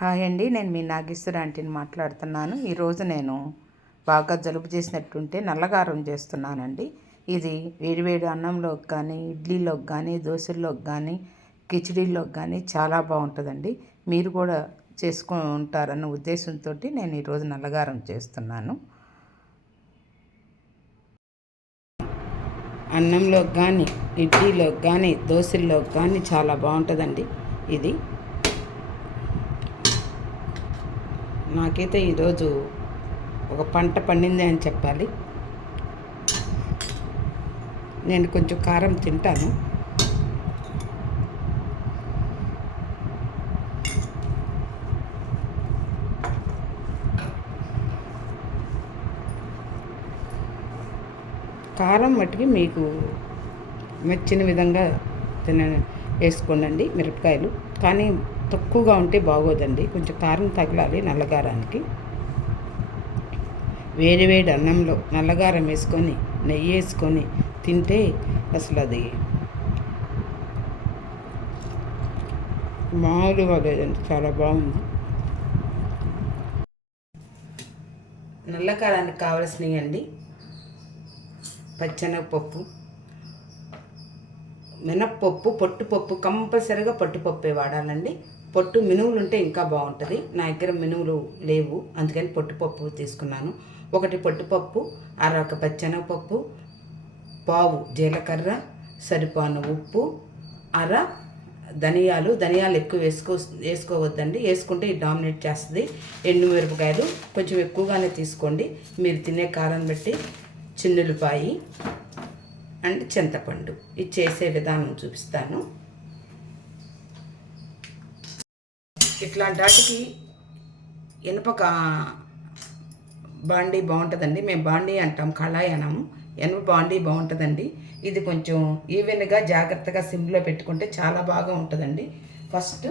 Hi అండి, నేను మీ నాగేశ్వరి ఆంటీని మాట్లాడుతున్నాను. ఈరోజు నేను బాగా జలుబు చేసినట్టుంటే నల్లగారం చేస్తున్నానండి. ఇది వేడివేడి అన్నంలోకి కానీ, ఇడ్లీలోకి కానీ, దోశల్లోకి కానీ, కిచిడీలోకి కానీ చాలా బాగుంటుందండి. మీరు కూడా చేసుకుంటారన్న ఉద్దేశంతో నేను ఈరోజు నల్లగారం చేస్తున్నాను. అన్నంలోకి కానీ, ఇడ్లీలోకి కానీ, దోశల్లోకి కానీ చాలా బాగుంటుందండి. ఇది నాకైతే ఈరోజు ఒక పంట పండింది అని చెప్పాలి. నేను కొంచెం కారం తింటాను. కారం మట్టుకి మీకు నచ్చిన విధంగా వేసుకోండి మిరపకాయలు, కానీ తక్కువగా ఉంటే బాగోదండి. కొంచెం కారం తగలాలి నల్లగారానికి. వేడి అన్నంలో నల్లగారం వేసుకొని నెయ్యి వేసుకొని తింటే అసలు అది మామూలుగా లేదండి, చాలా బాగుంది. నల్లకారానికి కావలసినవి అండి: పచ్చెనగపప్పు, మినప్పప్పు, పొట్టుపప్పు, కంపల్సరీగా పొట్టుపప్పే వాడాలండి. పొట్టు మినువులు ఉంటే ఇంకా బాగుంటుంది. నా దగ్గర మినువులు లేవు, అందుకని పొట్టుపప్పు తీసుకున్నాను. ఒకటి పొట్టుపప్పు, అరొక పచ్చెనగపప్పు, పావు జీలకర్ర, సరిపాను ఉప్పు, అర ధనియాలు ఎక్కువ వేసుకోవద్దండి, వేసుకుంటే ఇది డామినేట్ చేస్తుంది. ఎండుమిరపకాయలు కొంచెం ఎక్కువగానే తీసుకోండి, మీరు తినే కారం బట్టి. చిన్నులపాయి అండ్ చింతపండు. ఇది చేసే విధానం చూపిస్తాను. ఇట్లాంటి వాటికి ఇనుప బాండీ బాగుంటుందండి. మేము బాండీ అంటాం, కళాయి అనము. ఇనుప బాండీ బాగుంటుందండి. ఇది కొంచెం ఈవెన్గా జాగ్రత్తగా సిమ్లో పెట్టుకుంటే చాలా బాగా ఉంటుందండి. ఫస్ట్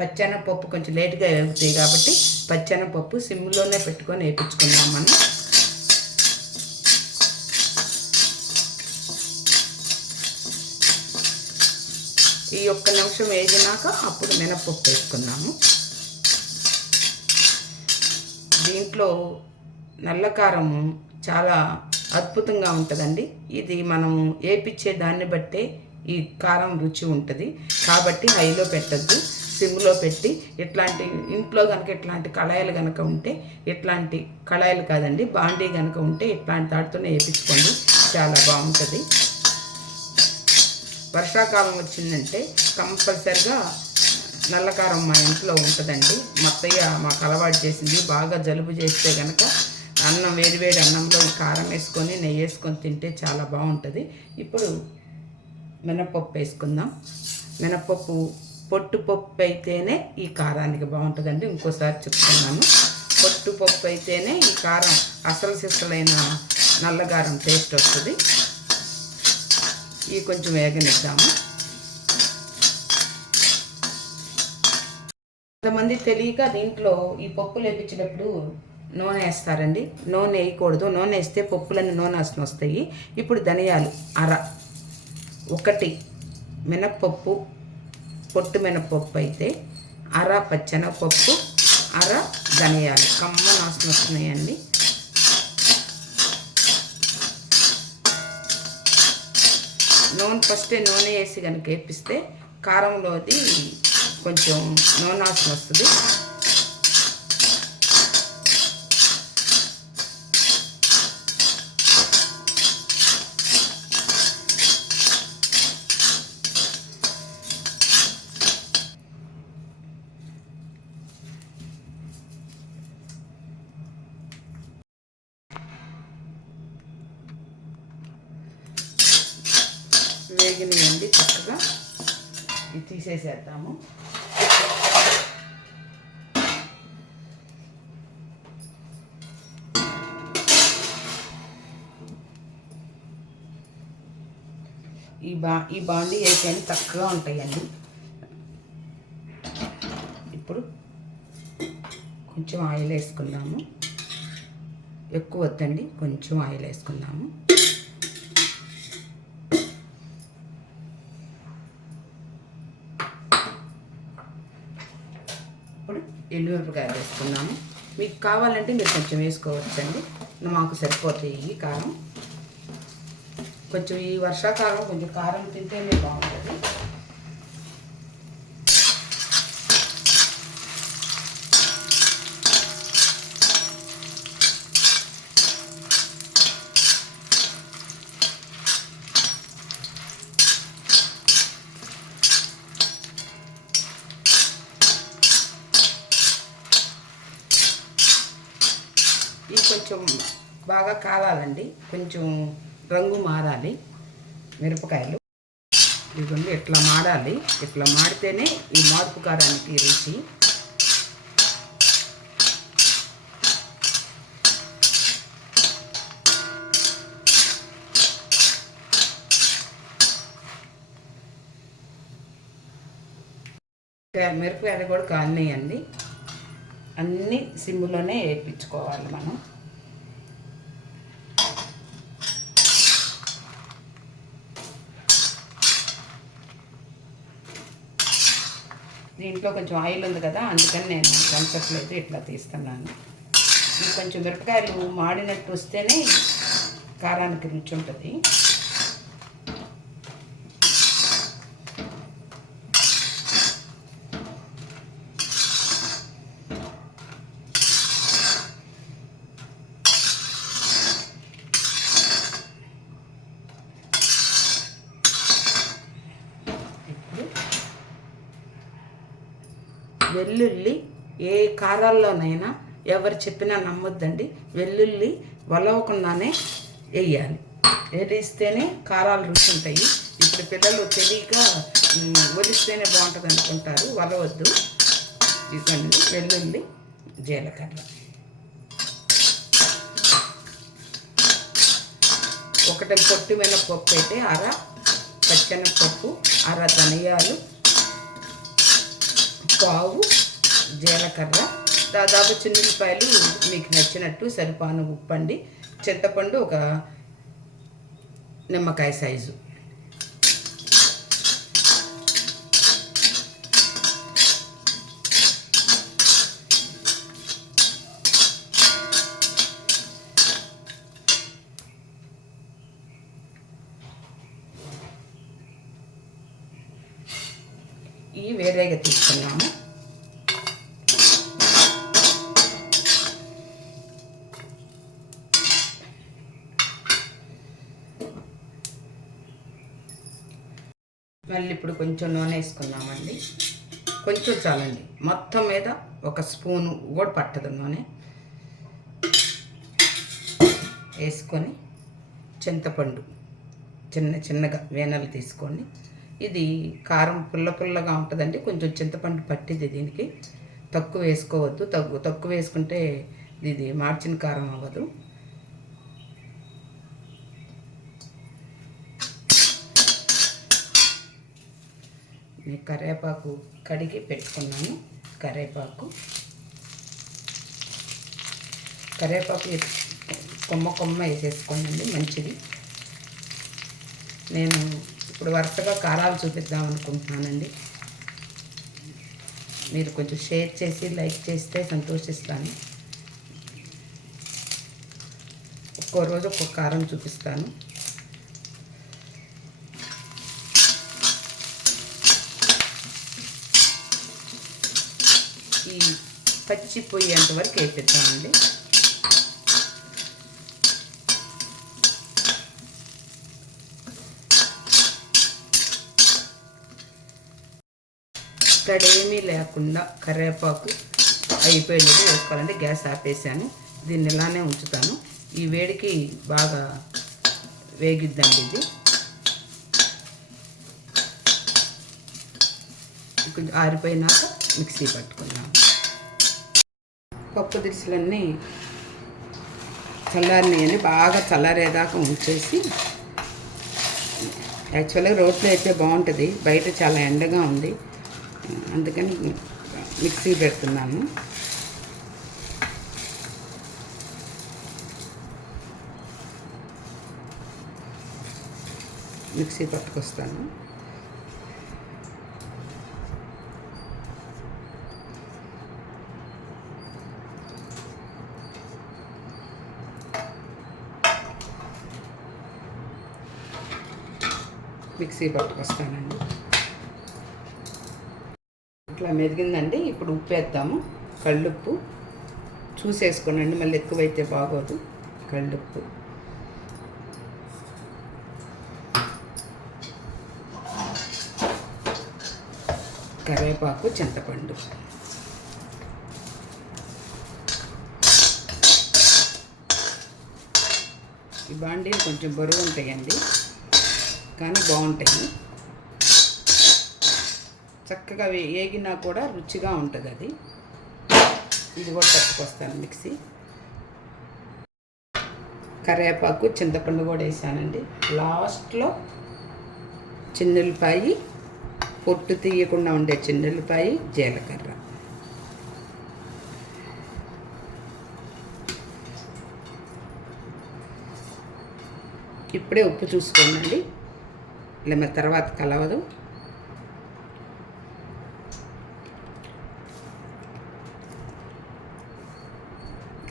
పచ్చెనగపప్పు కొంచెం లేట్గా వేగుతాయి కాబట్టి పచ్చెనగపప్పు సిమ్లోనే పెట్టుకొని వేయించుకుందాం మనం. ఈ ఒక్క నిమిషం వేగినాక అప్పుడు మినప్పప్పు వేసుకున్నాము. దీంట్లో నల్లకారము చాలా అద్భుతంగా ఉంటుందండి. ఇది మనం వేపించే దాన్ని బట్టే ఈ కారం రుచి ఉంటుంది. కాబట్టి హైలో పెట్టద్దు, సిమ్లో పెట్టి. ఇట్లాంటి ఇంట్లో కనుక ఇట్లాంటి కళాయిలు కనుక ఉంటే, ఇట్లాంటి కళాయిలు కాదండి బాండీ కనుక ఉంటే ఇట్లాంటి దాటితోనే వేయించుకోండి, చాలా బాగుంటుంది. వర్షాకాలం వచ్చిందంటే కంపల్సరిగా నల్లకారం మా ఇంట్లో ఉంటుందండి. అత్తయ్య మాకు అలవాటు చేసింది. బాగా జలుబు చేస్తే కనుక అన్నం వేడివేడి అన్నంలో కారం వేసుకొని నెయ్యి వేసుకొని తింటే చాలా బాగుంటుంది. ఇప్పుడు మినప్పప్పు వేసుకుందాం. మినప్పప్పు పొట్టుపప్పు అయితేనే ఈ కారానికి బాగుంటుందండి. ఇంకోసారి చెప్తున్నాను, పొట్టుపప్పు అయితేనే ఈ కారం అసలు సిసలైన నల్లగారం టేస్ట్ వస్తుంది. ఇవి కొంచెం వేగనిద్దాము. కొంతమంది తెలియక దీంట్లో ఈ పప్పులు వేయించినప్పుడు నూనె వేస్తారండి. నూనె వేయకూడదు, నూనె వేస్తే పప్పులన్నీ నూనె వాసన వస్తాయి. ఇప్పుడు ధనియాలు ఒకటి మినప్పప్పు, పొట్టు మినప్పప్పు అయితే అర పచ్చెనగపప్పు, అర ధనియాలు కమ్మ వాసన వస్తున్నాయండి. నూనె వేసి కనుక వేపిస్తే కారంలో అది కొంచెం నూనె వాసన వస్తుంది. వేగినాయండి చక్కగా, ఇది తీసేసేద్దాము. ఈ బాండీ వేసేది చక్కగా ఉంటాయండి. ఇప్పుడు కొంచెం ఆయిల్ వేసుకుందాము. ఎక్కువ వద్దండి, కొంచెం ఆయిల్ వేసుకుందాము. ఎండుమిరపకాయలు వేసుకున్నాము. మీకు కావాలంటే మీరు కొంచెం వేసుకోవచ్చండి, మాకు సరిపోతాయి ఈ కారం. కొంచెం ఈ వర్షాకాలం కొంచెం కారం తింటేనే బాగుంటుంది. ఇవి కొంచెం బాగా కావాలండి, కొంచెం రంగు మారాలి మిరపకాయలు. ఇదిగోండి ఇట్లా మాడాలి, ఇట్లా మాడితేనే ఈ మార్పు కారానికి రుచి. మిరపకాయలు కూడా కాలినాయండి, అన్నీ సిమ్లోనే వేయించుకోవాలి మనం. దీంట్లో కొంచెం ఆయిల్ ఉంది కదా, అందుకని నేను వంచట్లేదు, ఇట్లా తీస్తున్నాను. ఇది కొంచెం మిరపకాయలు మాడినట్టు వస్తేనే కారానికి రుచి ఉంటుంది. వెల్లుల్లి ఏ కారాల్లోనైనా ఎవరు చెప్పినా నమ్మొద్దండి, వెల్లుల్లి వలవకుండానే వేయాలి. వేడిస్తేనే కారాలు రుచి ఉంటాయి. ఇప్పుడు పిల్లలు తెలియక ఒలిస్తేనే బాగుంటుంది అనుకుంటారు, వలవద్దు. ఇదండి వెల్లుల్లి, జీలకర్ర, ఒకటి పొట్టు మినపప్పు అయితే అర, పచ్చెనపప్పు అర, ధనియాలు పావు, జీలకర్ర, దాదాపు చిన్నులపాయలు మీకు నచ్చినట్టు సరిపాను ఉప్పండి, చింతపండు ఒక నిమ్మకాయ సైజు. ఇవి వేరేగా తీసుకున్నాము. మళ్ళీ ఇప్పుడు కొంచెం నూనె వేసుకున్నామండి, కొంచెం చాలండి, మొత్తం మీద ఒక స్పూను కూడా పట్టదు నూనె. వేసుకొని చింతపండు చిన్నగా వేనలు తీసుకోండి. ఇది కారం పుల్లగా ఉంటుందండి, కొంచెం చింతపండు పట్టింది దీనికి, తక్కువ వేసుకోవద్దు. తక్కువ వేసుకుంటే ఇది మార్చిన కారం అవ్వదు. నేను కరివేపాకు కడిగి పెట్టుకున్నాను. కరివేపాకు కొమ్మ వేసేసుకోండి, మంచిది. నేను ఇప్పుడు వరుసగా కారాలు చూపిద్దాం అనుకుంటున్నానండి. మీరు కొంచెం షేర్ చేసి లైక్ చేస్తే సంతోషిస్తాను. ఒక్కో రోజు ఒక్కొక్క కారం చూపిస్తాను. ఈ పచ్చి పొయ్యేంత వరకు వేపిద్దామండి. ఇక్కడ ఏమీ లేకుండా కరివేపాకు అయిపోయినట్టు వేసుకోవాలండి. గ్యాస్ ఆపేసాను, దీన్ని ఇలానే ఉంచుతాను. ఈ వేడికి బాగా వేగిద్దండి. ఇది కొంచెం ఆరిపోయినాక మిక్సీ పట్టుకున్నాను. పప్పు దినుసులన్నీ చల్లారినాయని బాగా చల్లారేదాకా ఉంచేసి, యాక్చువల్గా రోట్లో అయితే బాగుంటుంది, బయట చాలా ఎండగా ఉంది, అందుకని మిక్సీ పెడుతున్నాను. మిక్సీ పట్టుకొస్తాను. మిక్సీ పట్టుకొస్తానండి. ఇట్లా మెదిగిందండి. ఇప్పుడు ఉప్పు వేద్దాము. కళ్ళుప్పు చూసేసుకోనండి, మళ్ళీ ఎక్కువైతే బాగోదు. కళ్ళుప్పు, కరివేపాకు, చింతపండు. ఈ బాండీలు కొంచెం బరువు ఉంటాయండి, కానీ బాగుంటాయి. చక్కగా వేగినా కూడా రుచిగా ఉంటుంది అది. ఇది కూడా పట్టుకొస్తాను మిక్సీ. కరివేపాకు, చింతపండు కూడా వేసానండి. లాస్ట్లో చిన్నుల్లిపాయి, పొట్టు తీయకుండా ఉండే చిన్నుల్లిపాయి, జీలకర్ర. ఇప్పుడే ఉప్పు చూసుకోండి, లేదా తర్వాత కలవదు.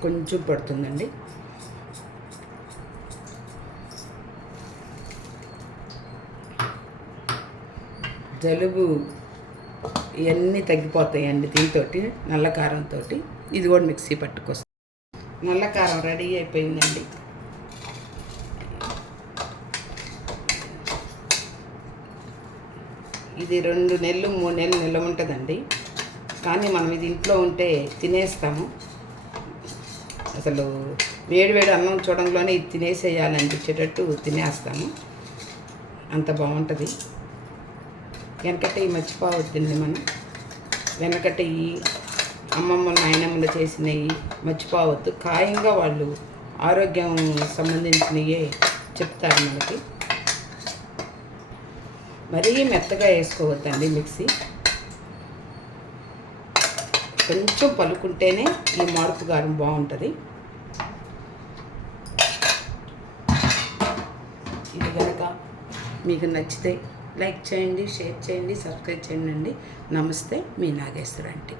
కొంచెం పడుతుందండి. జలుబు ఇవన్నీ తగ్గిపోతాయండి దీంతో, నల్ల కారంతో. ఇది కూడా మిక్సీ పట్టుకొస్తాం. నల్ల కారం రెడీ అయిపోయిందండి. ఇది 2 నెలలు 3 నెలలు నిల్వ ఉంటుందండి, కానీ మనం ఇది ఇంట్లో ఉంటే తినేస్తాము. అసలు వేడివేడి అన్నం చూడంలోనే ఇది తినేసేయాలనిపించేటట్టు తినేస్తాము, అంత బాగుంటుంది. వెనకటి మర్చిపోవద్దండి మనం. వెనకటి అమ్మమ్మలు నాయనమ్మలు చేసినవి మర్చిపోవద్దు. ఖాయంగా వాళ్ళు ఆరోగ్యం సంబంధించినవే చెప్తారు మనకి. మరీ మెత్తగా వేసుకోవద్దండి మిక్సీ. కొంచెం పలుకుంటేనే ఈ మార్పు గారం బాగుంటుంది. ఇది కనుక మీకు నచ్చితే లైక్ చేయండి, షేర్ చేయండి, సబ్స్క్రైబ్ చేయండి. నమస్తే, మీ నాగేశ్వరి ఆంటీ.